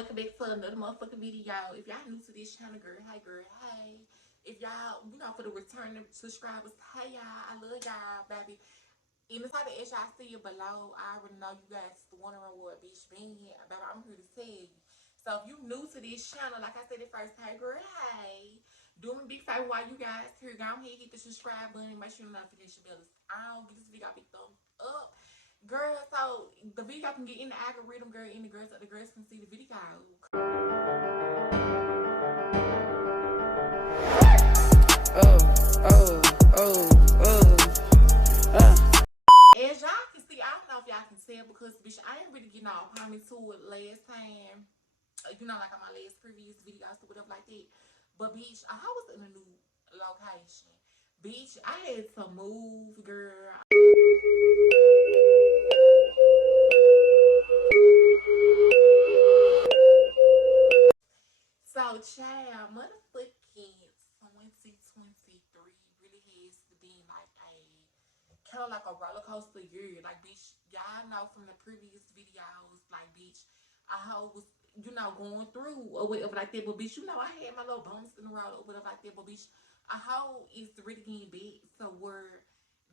Welcome back to another motherfucking video. If y'all new to this channel, girl, hey. If y'all, for the returning subscribers, hey y'all, I love y'all, baby. In the title, as y'all see it below, I already know you guys wondering what bitch been here, baby. I'm here to tell you. So if you new to this channel, like I said at first, hey girl, hey. Do me a big favor while you guys here. Go ahead, hit the subscribe button, make sure the notification bell is on. Give this video a big thumbs up. Girl, so the video can get in the algorithm, girl, and the girls can see the video. As y'all can see, I don't know if y'all can tell because bitch, I ain't really getting all me to it last time. Like on my last previous videos or whatever like that. But bitch, I was in a new location. Bitch, I had to move, girl. So, child, motherfucking 2023 really has been like kind of like a roller coaster year. Like, bitch, y'all know from the previous videos, like, bitch, I was, going through or whatever like that. But, bitch, I had my little bumps in the road or whatever like that. But, bitch, I is really getting back to where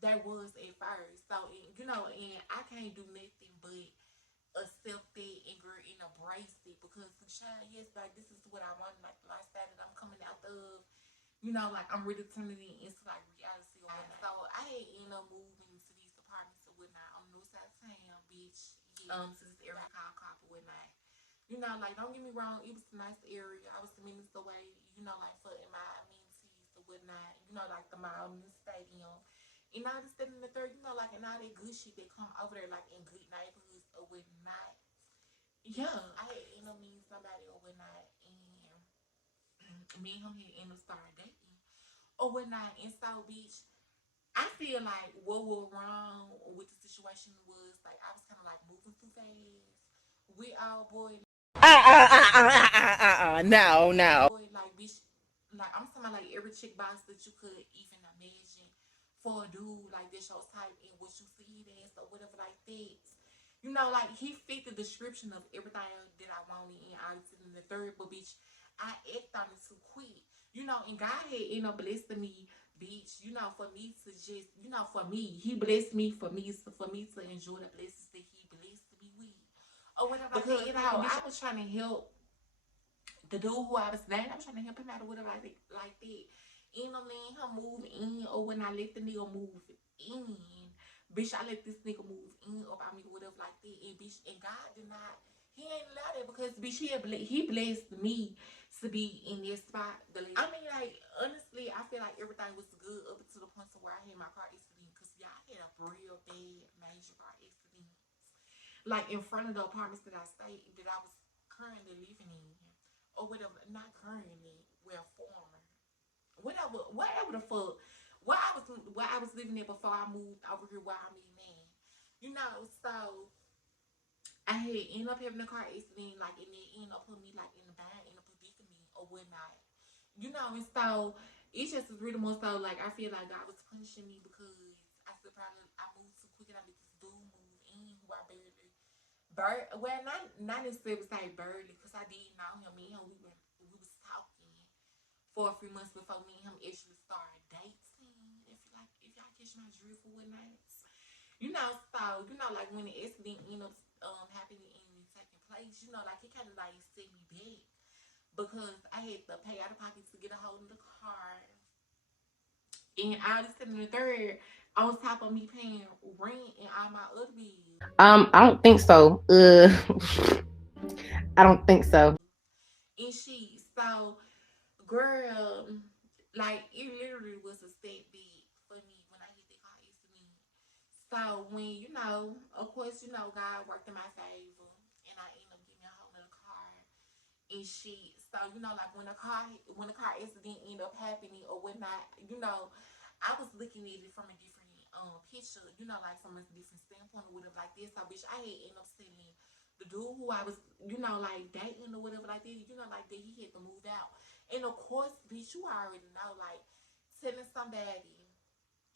that was at first. So, and I can't do nothing but accept it and girl and embrace it because child, yes, like this is what I want, like the lifestyle that I'm coming out of, like I'm really turning it into like reality or whatnot. So I had ended up moving into these apartments or whatnot on the north side of town, bitch. Yeah. To this area called Copper whatnot. Like don't get me wrong, it was a nice area. I was 2 minutes away, like for my amenities or whatnot, like the mall and the stadium. And all this, that, and the third, like, and all that good shit that come over there, like, in good neighborhoods or whatnot. Yeah, I had ended up meeting somebody or whatnot, and me and him had ended up started dating or whatnot. And so, bitch, I feel like what was wrong with the situation was, like, I was kind of, like, moving too fast. We all, boy. No. Boy, like, bitch, like, I'm talking about, like, every chick box that you could even imagine for a dude like this your type and what you see it as or whatever like that. Like he fit the description of everything that I wanted and I was in the third, but bitch, I act on it too quick. And God had ended up blessing me, bitch, for me to just, for me, he blessed me for me to enjoy the blessings that he blessed me with. Or whatever. Because, I was trying to help the dude who I was dating, I was trying to help him out or whatever like that. And I'm letting him move in, or when I let the nigga move in, bitch, I let this nigga move in about me or whatever like that. And bitch, and God did not, he ain't allowed it because bitch, he blessed me to be in this spot. I mean, like, honestly, I feel like everything was good up to the point to where I had my car accident because y'all had a real bad major car accident. Like in front of the apartments that I was currently living in or whatever, not currently, well, former, whatever the fuck, where I was living there before I moved over here where I'm in now. So I had ended up having a car accident, like, and it ended up putting me like in the bind, in a predicament or whatnot. And so it just was really more so like I feel like God was punishing me because I said probably I moved too quick and I let this dude move in who I well, not necessarily say barely, because I did know him. Me and him, we was talking for a few months before me and him actually started dating. If y'all catch my drift or whatnot, So like when the accident ended up happening and taking place, like it kind of like set me back because I had to pay out of pocket to get a hold of the car, and all this and the third on top of me paying rent and all my other bills. I don't think so. I don't think so. And so, girl, like it literally was a setback for me when I hit the car accident. So when of course, God worked in my favor, and I ended up getting a hold of the car and shit. So like when the car accident ended up happening or whatnot, I was looking at it from a different picture, like from a different standpoint or whatever like this. So bitch, I had ended up telling the dude who I was, like dating or whatever like that, like that he had to move out. And of course, bitch, you already know, like telling somebody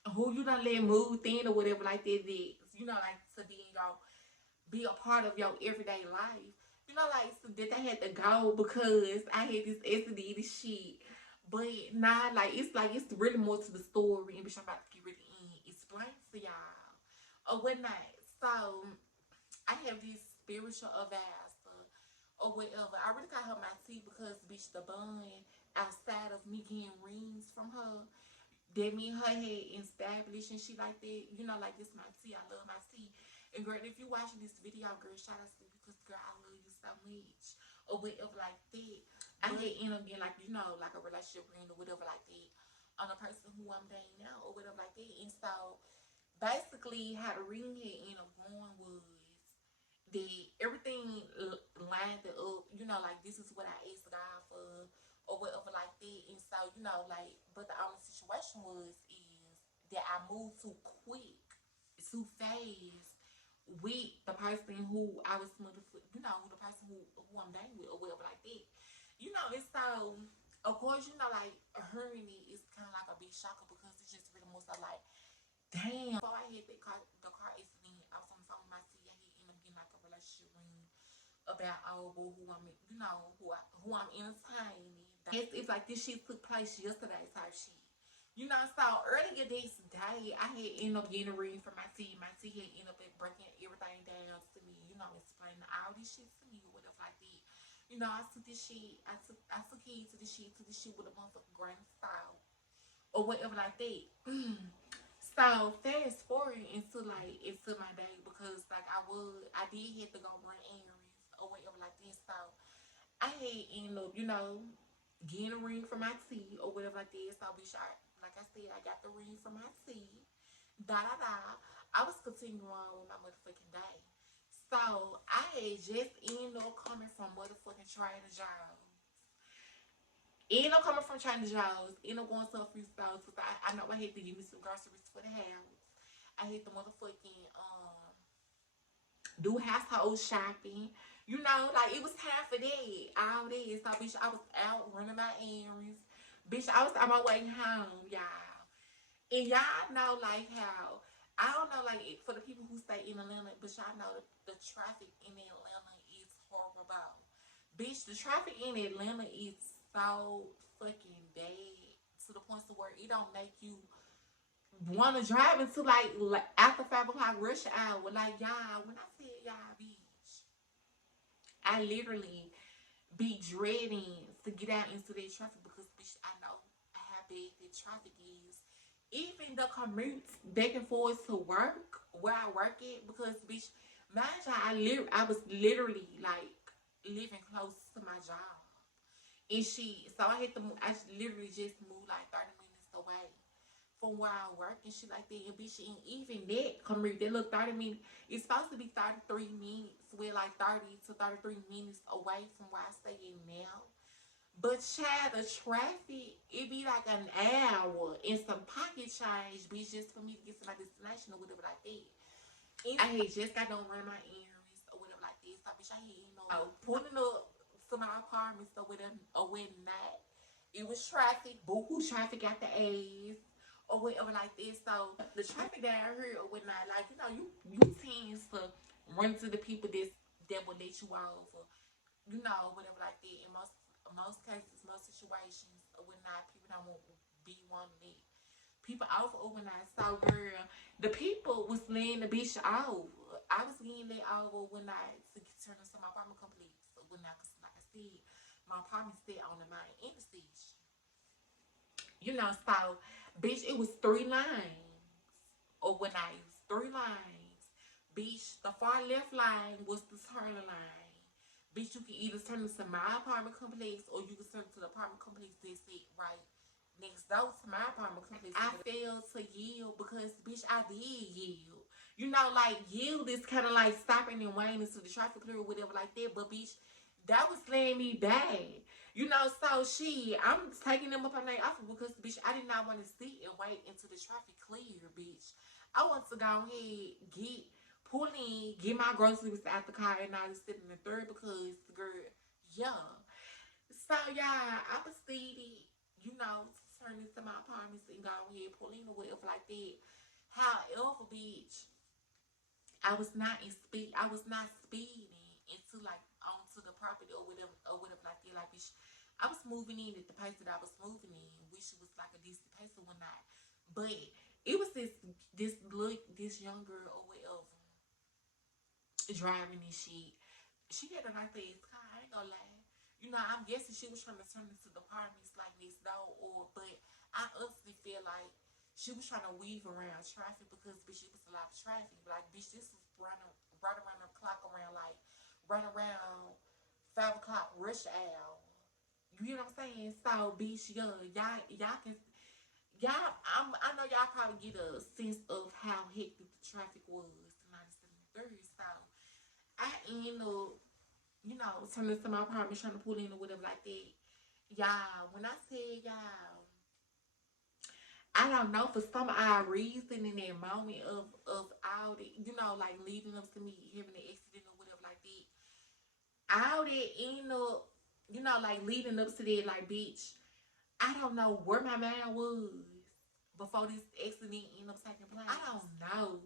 who you done let move in or whatever like that, like to be a part of your everyday life. You know, like, so that they had to go because I had this accident and shit. But nah, like it's really more to the story, and bitch, I'm about to get ready and explain to y'all or whatnot. So I have this spiritual advisor or whatever. I really got her my tea because bitch, the bun outside of me getting rings from her, that me and her had established and shit like that. You know, like this my tea. I love my tea. And girl, if you watching this video, girl, shout out to you because girl, I love you so much. Or whatever like that. I had end up getting like, you know, like a relationship ring or whatever like that on a person who I'm dating now or whatever like that. And so basically how the ring had ended up going was that everything lined up, you know, like this is what I asked God for or whatever like that. And so, you know, like, but the only situation was is that I moved too quick, too fast with the person who I was you know, the person who I'm dating with or whatever like that. You know, and so of course, you know, like hearing it is kind of like a big shocker because it's just really more so like, damn. Before I had the car accident, I was on the phone with my C. I had ended up getting like a relationship ring about who I'm, you know, who I'm entertaining. It's like this shit took place yesterday type shit. You know, so earlier this day, I had ended up getting a ring from my T. My T had ended up breaking everything down to me, you know, explaining all this shit to me or whatever like that. You know, I took this shit, I took heed to this shit, with a motherfucking grain of salt or whatever like that. So fast forward into my day because like I did have to go run errands or whatever like this. So I had ended up, you know, getting a ring for my tea or whatever like this. So be sure, like I said, I got the ring for my tea. Da da da. I was continuing on with my motherfucking day. So I had just ended up coming from motherfucking Trader Joe's. Ended up coming from Trader Joe's. Ended up going to a few stores because I know I had to give me some groceries for the house. I had the motherfucking do household shopping. You know, like it was time for that. All that. So bitch, I was out running my errands. Bitch, I was on my way home, y'all. And y'all know like how I don't know like for the people who stay in Atlanta, but y'all know the traffic in Atlanta is horrible. Bitch, the traffic in Atlanta is so fucking bad to the point to where it don't make you want to drive into like after 5 o'clock rush hour. Like y'all, when I said y'all, bitch, I literally be dreading to get out into that traffic because bitch, I know how bad the traffic is. Even the commutes back and forth to work where I work at because bitch, mind you, I was literally like living close to my job. And so I had to move, I literally just moved like 30 minutes away from where I work and shit like that. And bitch, and even that commute, that look 30 minutes, it's supposed to be 33 minutes. We're like 30 to 33 minutes away from where I stay in now. But child, the traffic, it be like an hour and some pocket change, bitch, just for me to get to my destination or whatever like that. And I had just got done running my errands or whatever like this. So bitch, I had, you know, pulling up to my apartment or whatever or whatnot. It was traffic, boo-hoo traffic at the A's or whatever like this. So the traffic down here or whatnot, like, you know, you tend to run to the people that will let you off or, you know, whatever like that. In most cases, most situations or whatnot, people don't want be wanting it. People off overnight. So girl, the people was laying the bitch off. I was getting laid over when I to turn into my apartment complex. When I, cause like I said, my apartment stayed on the main intersection. You know, so bitch, it was 3 lanes. Or when I used 3 lanes. Bitch, the far left line was the turning lane. Bitch, you can either turn into my apartment complex or you can turn to the apartment complex that's it right next door to my apartment complex. I failed to yield because bitch, I did yield. You know, like yield is kind of like stopping and waiting until the traffic clear or whatever like that. But bitch, that was laying me bad. You know, so I'm taking them up on their offer because bitch, I did not want to sit and wait until the traffic clear, bitch. I want to go ahead, pull in, get my groceries out the car, and I was sitting in the third because girl, yeah. So yeah, I proceeded, you know, to turn into my apartments and go ahead, pull in or whatever like that. However, bitch, I was not speeding into like onto the property or whatever like that. Like, bitch, I was moving in at the pace that I was moving in, which was like a decent pace or whatnot. But it was this young girl or whatever driving this shit. She had a nice ass car. I ain't gonna lie. You know, I'm guessing she was trying to turn into the apartments like this though, but I honestly feel like she was trying to weave around traffic because bitch, it was a lot of traffic. Like bitch, this was right around the clock around like right around 5 o'clock rush hour. You know what I'm saying? So bitch, y'all can I know y'all probably get a sense of how hectic the traffic was tonight instead of Thursday. So I end up, turning to my apartment trying to pull in or whatever like that. Y'all, when I said y'all, I don't know, for some odd reason in that moment of all the, like leading up to me having an accident or whatever like that, all that end up, like leading up to that, like bitch, I don't know where my mind was before this accident ended up taking place. I don't know.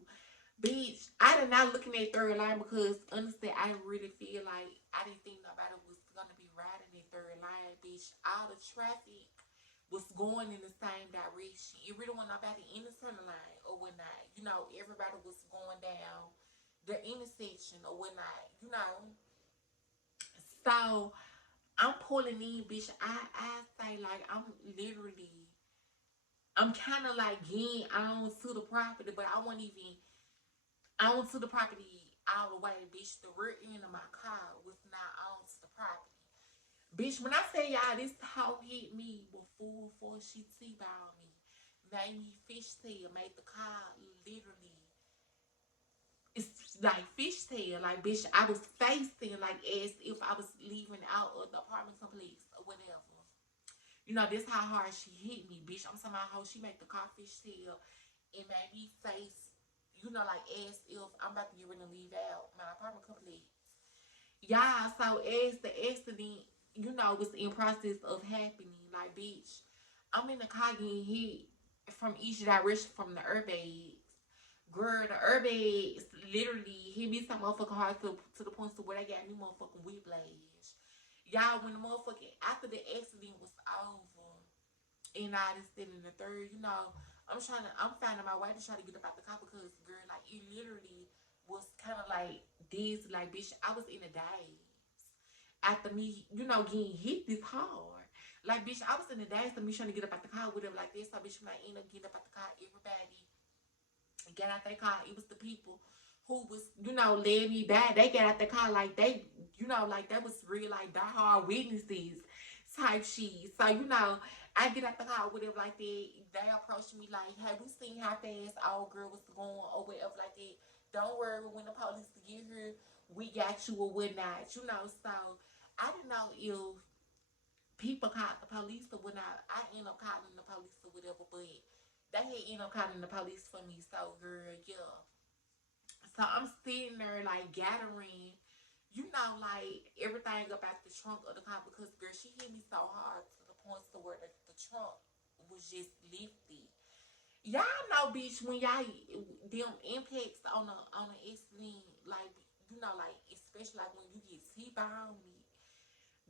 Bitch, I did not looking at third line because honestly, I really feel like I didn't think nobody was gonna be riding in third line. Bitch, all the traffic was going in the same direction. It really wasn't nobody in the center line or whatnot. Everybody was going down the intersection or whatnot. So I'm pulling in, bitch. I say like I'm kind of like getting on to the property, but I wasn't even on to the property all the way, bitch. The rear end of my car was not on to the property. Bitch, when I say y'all, this hoe hit me before she T-boned me. Made me fishtail, made the car literally, it's like fishtail. Like, bitch, I was facing like as if I was leaving out of the apartment complex or whatever. This how hard she hit me, bitch. I'm talking about how she made the car fishtail and made me face, like as if I'm about to get ready to leave out my apartment complex. Yeah, so as the accident, was in process of happening, like bitch, I'm in the car getting hit from each direction from the airbags. Girl, the airbags literally hit me so motherfucking hard to the point to where they got me motherfucking whiplash. Y'all, when the motherfucking after the accident was over and I just sitting in the third, I'm finding my way to try to get up out the car because girl, like it literally was kind of like this, like bitch, I was in a daze after me, getting hit this hard. Like bitch, I was in a daze of me trying to get up out the car, whatever like this. So bitch, when I end up getting up out the car, everybody get out their car. It was the people who was, letting me back. They get out the car like they, like that was real like die hard witnesses type shit. So, I get out the car, whatever like that. They approached me like, hey, we seen how fast our girl was going or whatever like that. Don't worry, when the police get here, we got you or whatnot, So I didn't know if people called the police or whatnot. I end up calling the police or whatever, but they had end up calling the police for me. So girl, yeah. So I'm sitting there like gathering, like everything about the trunk of the car because girl, she hit me so hard to the point to where the trunk was just lifted. Y'all know, bitch, when y'all them impacts on the accident, like like especially like when you get T-boned,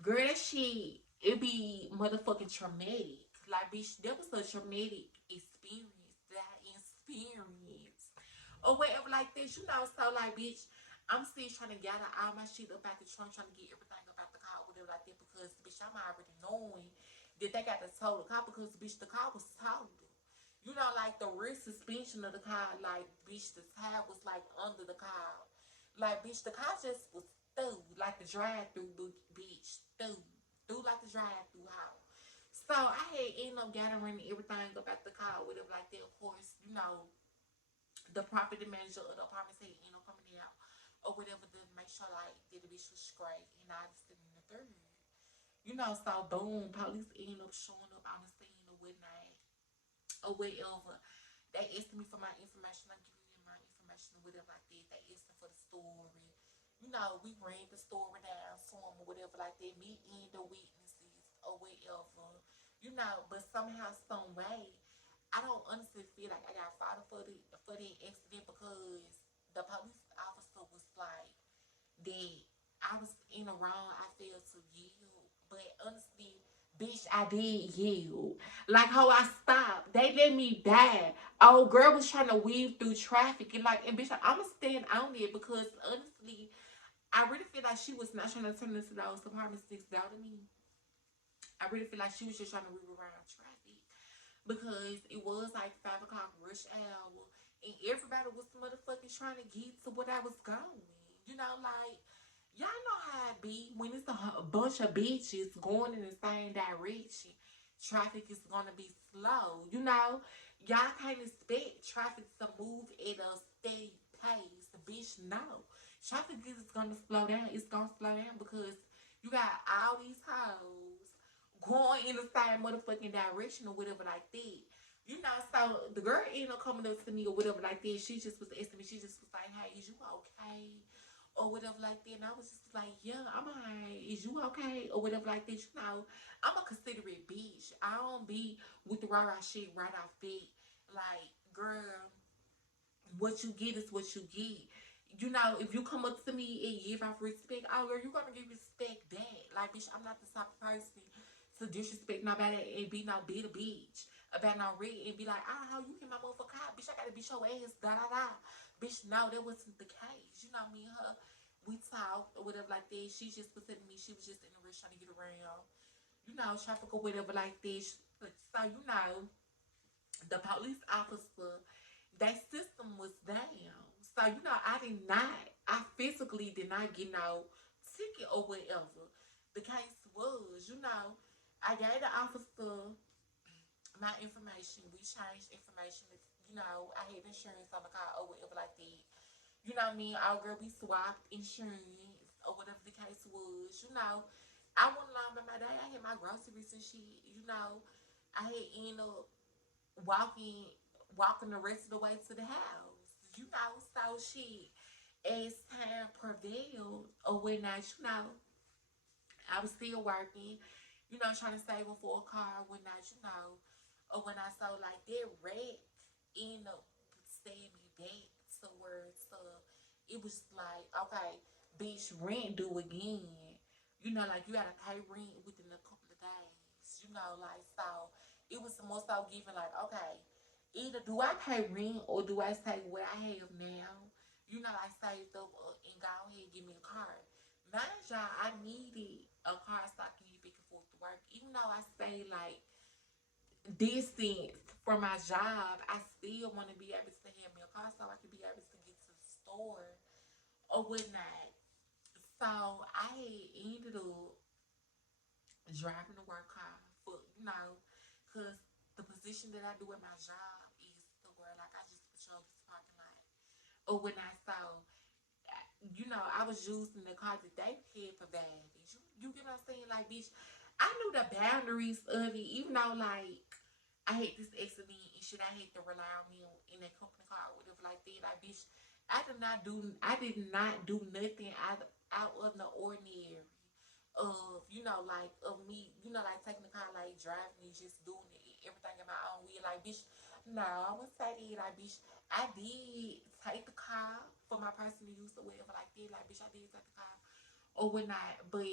girl, that shit it be motherfucking traumatic. Like, bitch, that was a traumatic experience that I experienced or whatever like this, So like, bitch, I'm still trying to gather all my shit up out the trunk, trying to get everything up out the car, whatever like that, because bitch, I'm already knowing that they got to tow the car because bitch, the car was towed. Like the rear suspension of the car, like bitch, the tire was like under the car. Like bitch, the car just was through, like the drive through, bitch, through like the drive through house. So I had ended up gathering everything about the car, whatever like that. Of course, the property manager of the apartment said, coming out or whatever to make sure like that the bitch was straight and I was sitting in the third. So boom, police end up showing up on the scene or whatnot or whatever. They asked me for my information. I'm giving them my information or whatever like that. They asked me for the story. We ran the story down to them or whatever like that. Me and the witnesses or whatever. But somehow, some way, I don't honestly feel like I got fired for the accident because the police officer was like that I was in the wrong. I failed to yield. But honestly, bitch, I did yield. Like how I stopped. They let me die. Old girl was trying to weave through traffic. And bitch, I'ma stand on it because honestly, I really feel like she was not trying to turn into those apartments next door to me. I really feel like she was just trying to weave around traffic because it was like 5 o'clock rush hour and everybody was motherfucking trying to get to what I was going. You know, like y'all know how it be when it's a bunch of bitches going in the same direction. Traffic is gonna be slow. You know, y'all can't expect traffic to move at a steady pace. Bitch, no. Traffic is gonna slow down. It's gonna slow down because you got all these hoes going in the same motherfucking direction or whatever like that. You know, so the girl ended up coming up to me or whatever like that. She just was asking me, she just was like, hey, is you okay? Or whatever like that. And I was just like, yeah, I'm alright. Is you okay? Or whatever like that. You know, I'm a considerate bitch. I don't be with the rah-rah shit right off bat. Like, girl, what you get is what you get. You know, if you come up to me and give off respect, oh girl, you're gonna give respect back. Like, bitch, I'm not the type of person to disrespect nobody and be no bitter bitch about no red and be like, oh, you hit my motherfucker car, bitch, I gotta beat your ass, da da da. Bitch, no, that wasn't the case. You know, me and her, we talked or whatever like that. She just was telling me she was just in the rush trying to get around, you know, traffic or whatever like this. So, you know, the police officer, that system was down. So, you know, I physically did not get no ticket or whatever. The case was, you know, I gave the officer my information. We changed information. You know, I had insurance on the car or whatever like that. You know what I mean? Our girl, we swapped insurance or whatever the case was. You know, I went along by my day. I had my groceries and shit. You know, I had ended up walking walking the rest of the way to the house. You know, so shit. As time prevailed or whatnot, you know, I was still working, you know, trying to save up for a car or whatnot, you know. Or when I saw like that wreck end up staying me back towards it was like, okay, bitch, rent due again. You know, like you gotta pay rent within a couple of days. You know, like so it was more so giving like, okay, either do I pay rent or do I say what I have now? You know, I saved up and go ahead and give me a car. Mind y'all, I needed a car so I can get back and forth to work. Even though I stay like distance from my job, I still want to be able to have me a car so I can be able to get to the store or whatnot. So I had ended up driving a work car for, you know, because the position that I do at my job is the where like I just patrol this parking lot or whatnot. So you know, I was using the car that they had provided. You get what I'm saying? Like, bitch, I knew the boundaries of it, even though, like, I had this accident and shit, I had to rely on me in that company car or whatever like that. Like, bitch, I did not do nothing out of the ordinary of, you know, like, of me, you know, like, taking the car, like, driving and just doing it, everything in my own way. Like, bitch, no, I would say that, like, bitch, I did take the car for my personal use or whatever like that. Like, bitch, I did take the car or whatnot, but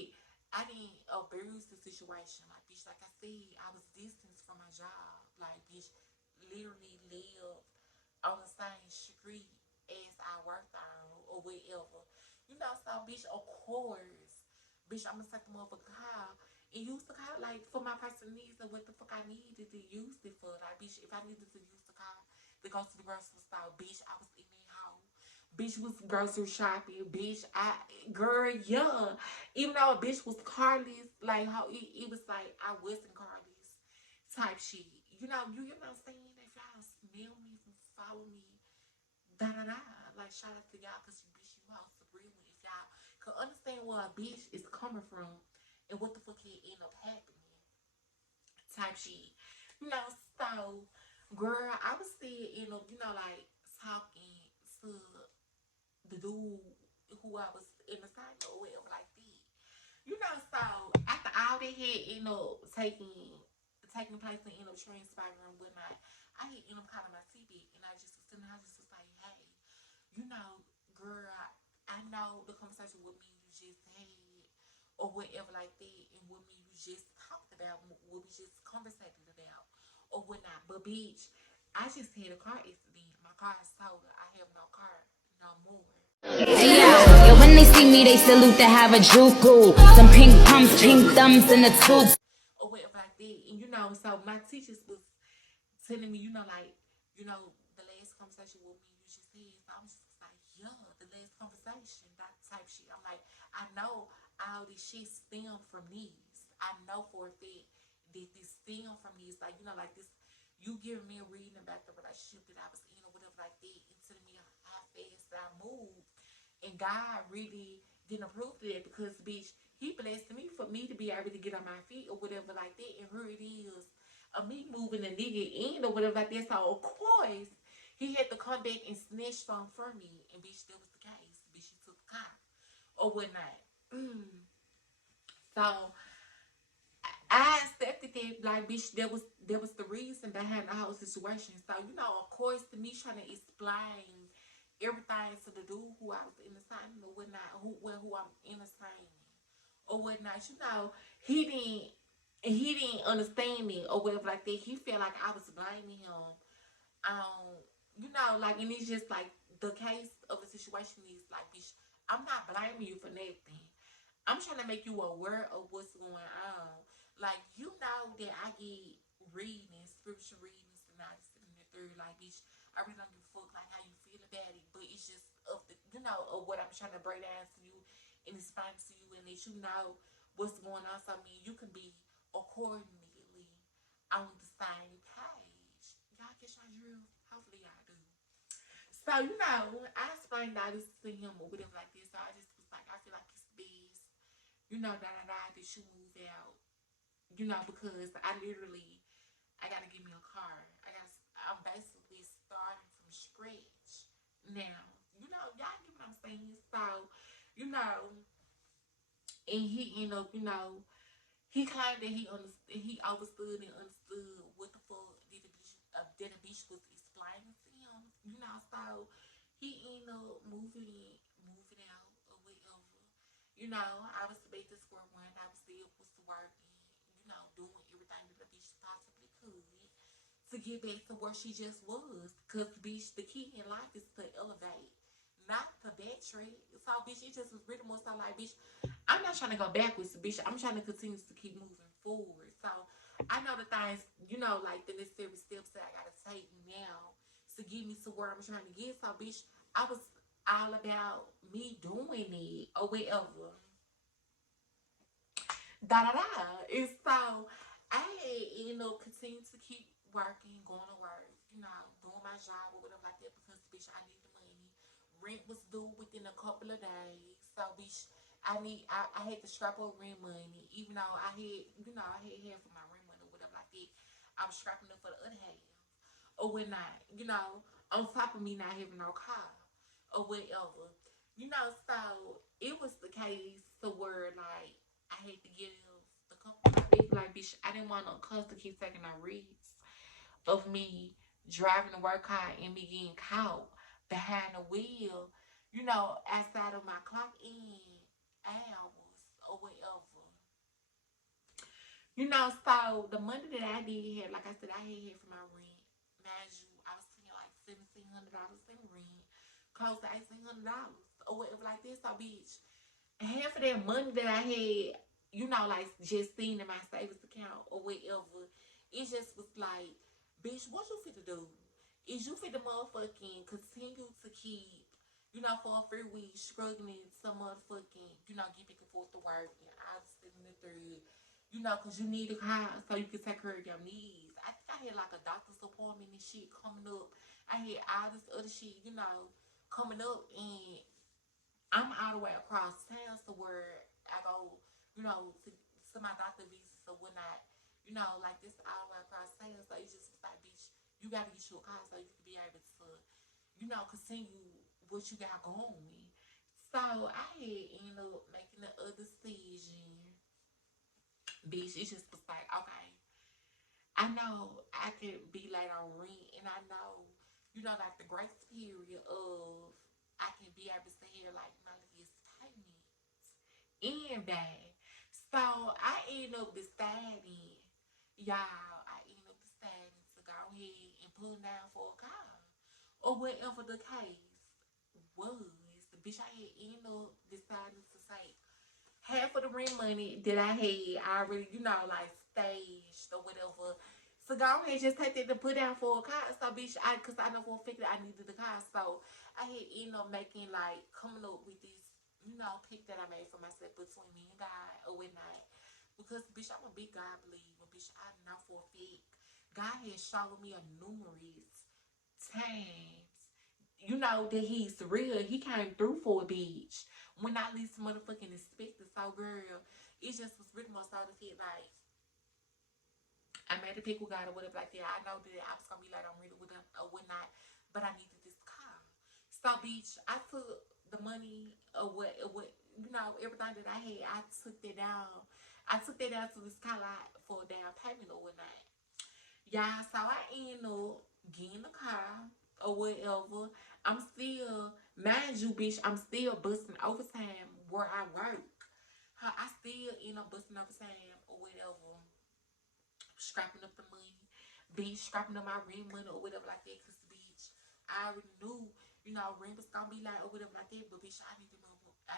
I didn't abuse the situation. Like, bitch, like I said, I was distanced from my job. Like, bitch, literally lived on the same street as I worked on or whatever. You know, so, bitch, of course, bitch, I'm gonna take the motherfucking car and use the car like for my personal needs or what the fuck I needed to use it for. Like, bitch, if I needed to use the car to go to the grocery store, bitch, I was in that house. Bitch was grocery shopping, bitch. Girl, yeah. Even though a bitch was carless, like how it was like I wasn't carless type shit. You know what I'm saying? If y'all smell me, follow me, da da da. Like shout out to y'all, cause you bitch, you all supremely. If y'all can understand where a bitch is coming from and what the fuck it end up happening, type shit. You know, so girl, I was still like talking to the dude who I was in the side with like that. You know, so after all that had taking place and end up transpiring and whatnot, I had end up calling my CB and I just was sitting there, I just was like, hey, you know, girl, I know the conversation with me and you just had, or whatever like that, and what me you just talked about, what we just conversated about, or whatnot. But bitch, I just had a car accident. My car is totaled. I have no car no more. Yeah, when they see me, they salute to have a juku. Some pink pumps, pink thumbs, and the tubes. Or whatever like that. And so my teachers was telling me, like, the last conversation with me you just had. So I'm just like, yeah, the last conversation, that type shit. I'm like, I know all this shit stem from these. I know for a fact that this stem from these, like, like this, you giving me a reading about the relationship that I was in or whatever like that, and telling me how fast I moved. And God really didn't approve of that because, bitch, he blessed me for me to be able to get on my feet or whatever like that. And here it is, me moving a nigga in or whatever like that. So, of course, he had to come back and snatch some from me. And, bitch, that was the case. Bitch, he took the car or whatnot. So, I accepted it, like, bitch, that was the reason behind the whole situation. So, of course, to me trying to explain everything to the dude who I was entertaining or whatnot, who I'm entertaining or whatnot, he didn't understand me or whatever like that. He felt like I was blaming him. Like, and it's just like the case of the situation is like, bitch, I'm not blaming you for nothing. I'm trying to make you aware of what's going on. Like, that I get readings, spiritual readings, and I just in the third, like, bitch, I really don't give a fuck, like, how you feel about it, but it's just of the, of what I'm trying to break down to you and explain to you and let you know what's going on. So, I mean, you can be accordingly on the same page. Y'all catch my drill? Hopefully y'all do. So, I explained all this to him or whatever like this. So I just was like, I feel like it's best, that you move out. Because I gotta give me a car. I'm basically starting from scratch now. Y'all get what I'm saying. So, and he ended up, he claimed that he understood and understood what the fuck that the bitch was explaining to him. So he ended up moving out or whatever. I was back to square one. I was still was working, doing everything that the bitch possibly could to get back to where she just was. Cause bitch, the key in life is to elevate, not to backtrack. So bitch, it just was really more so like, bitch, I'm not trying to go backwards, bitch. I'm trying to continue to keep moving forward. So I know the things, like the necessary steps that I gotta take now to get me to where I'm trying to get. So bitch, I was all about me doing it or whatever. Da da da. And so I ended up continuing to keep working, going to work, doing my job or whatever like that because bitch, I need the money. Rent was due within a couple of days. So bitch, I had to strap up rent money, even though I had, I had half of my rent money or whatever like that. I was strapping up for the other half. Or whatnot, on top of me not having no car or whatever. So it was the case to where like I had to get the company like bitch, I didn't want no cuz to keep taking no risks of me driving the work car and me getting caught behind the wheel, outside of my clock in hours or whatever. So the money that I did have, like I said, I had for my rent. Mind you, I was paying like $1,700 in rent, close to $1,800 or whatever like this. So bitch, half of that money that I had, like just sitting in my savings account or whatever, it just was like, bitch, what you fit to do? Is you fit to motherfucking continue to keep, for a few weeks struggling to motherfucking, get back and forth to work and I was sitting in the third, because you need a car so you can take care of your needs. I think I had like a doctor's appointment and shit coming up. I had all this other shit, coming up, and I'm all the way across town to where I go, to my doctor visits or whatnot, like this all the way across town. So it's just like, bitch, you gotta get you a car so you can be able to, continue what you got going. So I had ended up making the other decision. Bitch, it just was like, okay, I know I could be late on rent, and I know, like the grace period of I can be able to have like my last payment. and bad. So I ended up deciding, y'all, I ended up deciding to go ahead and put down for a car. Or whatever the case was. Bitch, I had ended up deciding to take half of the rent money that I had already, like staged or whatever. So go ahead, just take that to put down for a car. So bitch, cause I know for a fact that I needed the car. So I had ended up making like coming up with this, pick that I made for myself between me and God or whatnot. Because bitch, I'm a big God believer. Bitch, I know for a fact God has shown me a numerous times, that he's real. He came through for a bitch when I least motherfucking expected. So, girl, it just was really more so to feel like I made a pick with God or whatever like that. I know that I was gonna be like I'm ready with him or whatnot, but I needed this car. So, bitch, I took the money or what everything that I had. I took that down. I took that down to this car lot for a down payment or whatnot. Yeah, so I end up getting a car or whatever. I'm still, mind you, bitch, I'm still busting overtime where I work. I still end up busting overtime or whatever, scrapping up the money, bitch, scrapping up my rent money or whatever like that. Cause bitch, I already knew, rent was gonna be like or whatever like that. But bitch, I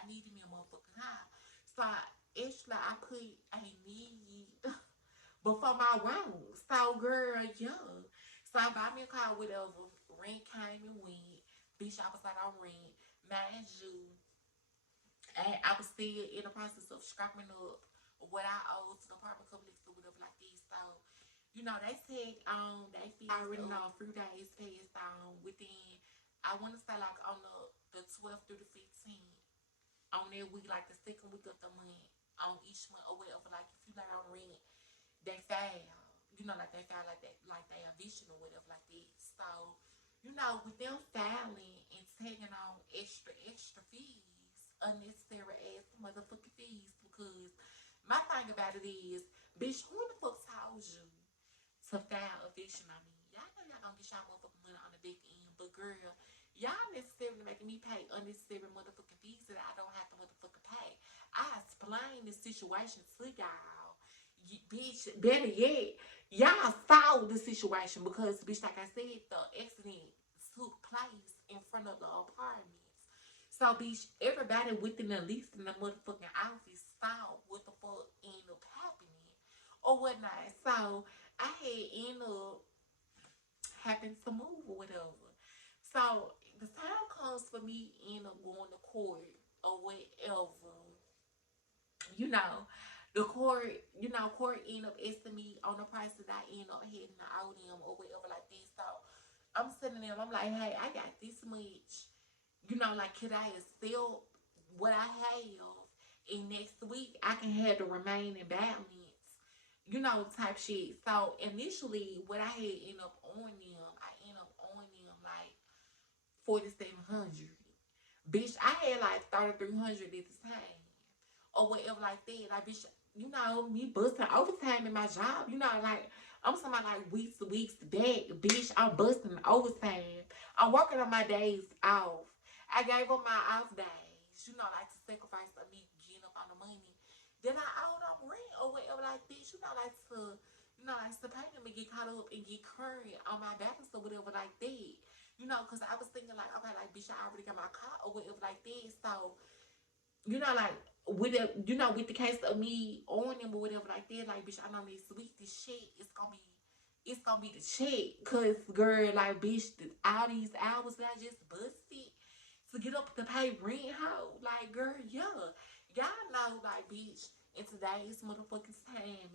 needed me a motherfucking car. So I put a need before my wrongs. So girl, yeah. So I bought me a car, whatever. Rent came and went. Bitch, I was like on rent. Mind you, I was still in the process of scrapping up what I owed to the apartment complex or whatever like this. So, they said they feel I already know a few days passed within I wanna say like on the 12th through the 15th. On that week, like the second week of the month, on each month or whatever, like if you like on rent, they file. Like they file like that, like they eviction or whatever like that. So, with them filing and taking on extra fees, unnecessary ass motherfucking fees, because my thing about it is, bitch, who the fuck told you to file eviction on me? Y'all know y'all gonna get y'all motherfucking money on the back end, but girl, y'all necessarily making me pay unnecessary motherfucking fees that I don't have to motherfucking pay. I explained the situation to y'all. Bitch, better yet, y'all saw the situation because, bitch, like I said, the accident took place in front of the apartments. So, bitch, everybody within the least in the motherfucking office saw what the fuck ended up happening or whatnot. So, I had ended up having to move or whatever. So, the time comes for me end up going to court or whatever, you know, court end up asking me on the price that I end up hitting the owe them or whatever like this. So I'm sitting there, I'm like, hey, I got this much, like could I sell what I have and next week I can have the remaining balance, type shit. So initially what I had end up on them, I end up on them like 4,700. Bitch, I had like 3,300 at the time or whatever like that. Like, bitch, me busting overtime in my job. Like, I'm talking about like weeks back, bitch. I'm busting overtime. I'm working on my days off. I gave up my off days, like to sacrifice of me getting up on the money. Then I owed up rent or whatever like this, like to pay them and get caught up and get current on my balance or whatever like that. Because I was thinking like, okay, like, bitch, I already got my car or whatever like that. So, like with with the case of me owing them or whatever like that, like, bitch, I know this week, this shit, it's gonna be the check. Cause girl, like, bitch, all these hours that I just busted to get up to pay rent, how? Like, girl, yeah. Y'all know, like, bitch, in today's motherfucking time,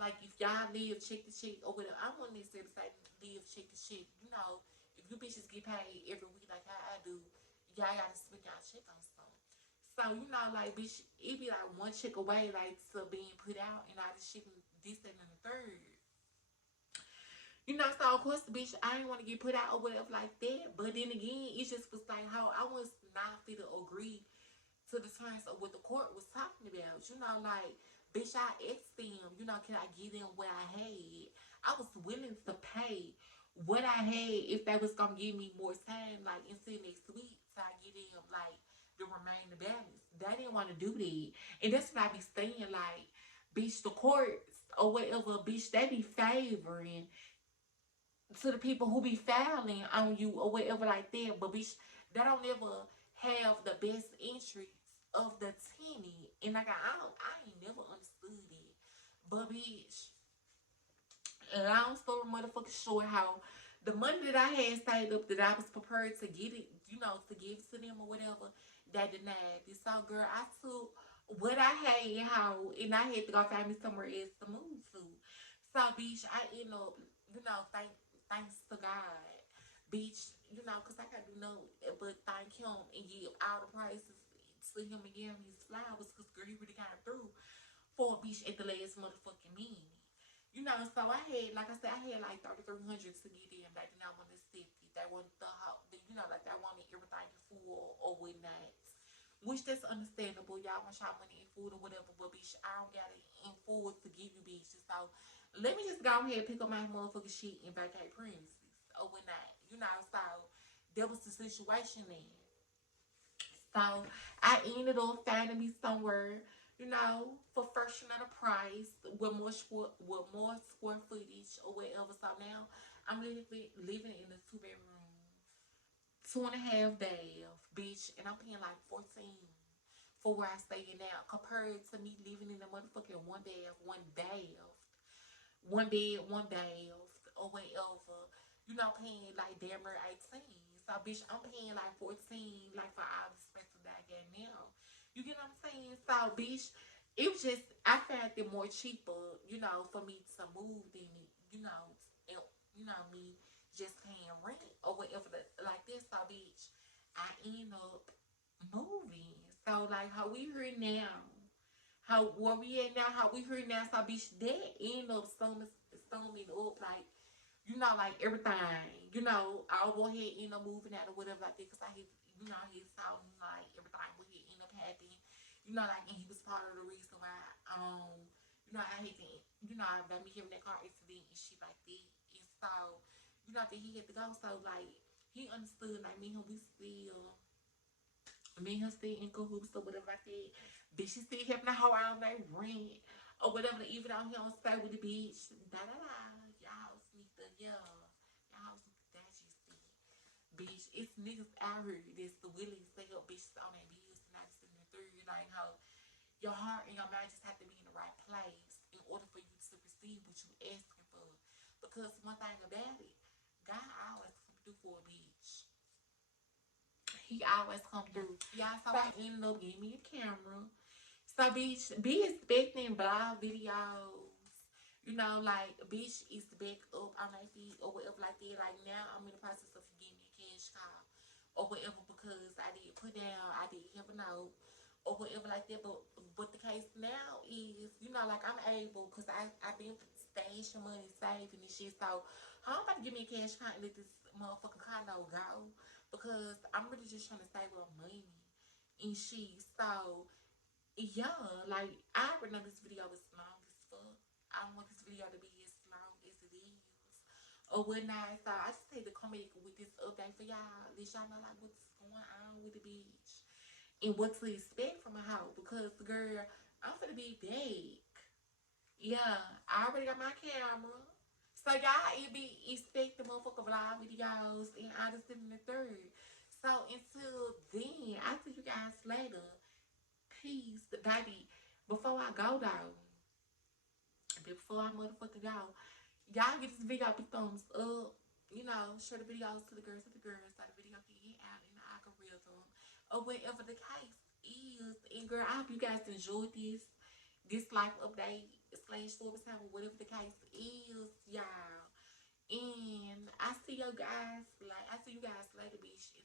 like, if y'all live check to check or whatever, I wouldn't necessarily say live check to check. If you bitches get paid every week like how I do, y'all gotta spend y'all check on something. So, like, bitch, it be like one check away, like, to being put out and all this shit and this, and then the third. So of course, bitch, I didn't want to get put out or whatever like that. But then again, it just was like how I was not fit to agree to the terms of what the court was talking about. Like, bitch, I asked them, can I give them what I had? I was willing to pay what I had if they was gonna give me more time, like, until next week, so I get them, like, to remain the balance. They didn't want to do that. And that's what I be saying, like, bitch, the courts or whatever, bitch, they be favoring to the people who be fouling on you or whatever like that. But bitch, they don't ever have the best interest of the tenant. And like I ain't never understood it. But bitch, long story motherfucking short, how the money that I had saved up that I was prepared to get it, to give it to them or whatever, they denied it. So girl, I took what I had, how, and I had to go find me somewhere else to move to. So bitch, I end up, thanks to God, bitch, cause I gotta do no but thank him and give all the prices to him and give him his flowers, cause girl, he really came through for a bitch at the last motherfucking minute. So I had, like I said, I had like 3,300 to get in. They did not want to accept it. They wanted like they wanted everything in full or whatnot. Which that's understandable. Y'all want y'all money in food or whatever, but bitch, I don't got it in full to give you bitches. So let me just go ahead and pick up my motherfucking shit and vacate premises or whatnot. So that was the situation then. So I ended up finding me somewhere, for fraction of the price with more square footage or whatever. So now I'm living in a 2 bedroom, 2.5 bath, bitch, and I'm paying like 14 for where I stay in now, compared to me living in a motherfucking one bed, one bath, or whatever. Paying like damn near 18. So bitch, I'm paying like 14, like for all the expenses that I get now. You get what I'm saying? So bitch, it was just I found it more cheaper, for me to move than me just paying rent or whatever like this. So bitch, I end up moving. So like how we here now, how where we at now, how we here now. So bitch, that end up summing up like like everything, I'll go ahead and end up moving out or whatever like that, because I hit, he saw like everything would end up happening, like, and he was part of the reason why, I hate to, about me having that car accident and shit like that, and so, that he had to go, so like, he understood, like, me and him still in cahoots or whatever like that, bitch, she still helping the hoe out on their rent, or whatever, even out here on stay with the bitch, y'all need to, y'all need to digest it, bitch, it's niggas out here that's the willing to help bitches on their bills, and not just in the third, like, how your heart and your mind just have to be in the right place in order for you to receive what you asking for, because one thing about it, God always come through for a bitch. He always come through. Yeah, so I ended up getting me a camera. So, bitch, be expecting blog videos. Like, bitch is back up on my feet or whatever like that. Like, now I'm in the process of getting me a cash call or whatever, because I did put down, I did have a note or whatever like that. But the case now is, like, I'm able, because I've been stashing money, saving and shit. So, how I'm about to give me a cash call and let this motherfucking condo go, because I'm really just trying to save up money and shit. So, yeah, like, I already know this video is long as fuck. I don't want this video to be as long as it is or whatnot. So I just had to come back with this update for y'all. Let y'all know like what's going on with the beach and what to expect from a house. Because girl, I'm gonna be back. Yeah, I already got my camera. So y'all it be expect the motherfucker vlog videos and I just in the third. So until then, I'll see you guys later. Peace, baby. Before I go though, before I motherfucking go, y'all get this video big thumbs up. Share the videos to the girls, so the video can get out in the algorithm or whatever the case is. And girl, I hope you guys enjoyed this life update / story time, whatever the case is, y'all. And I see you guys later, bitch.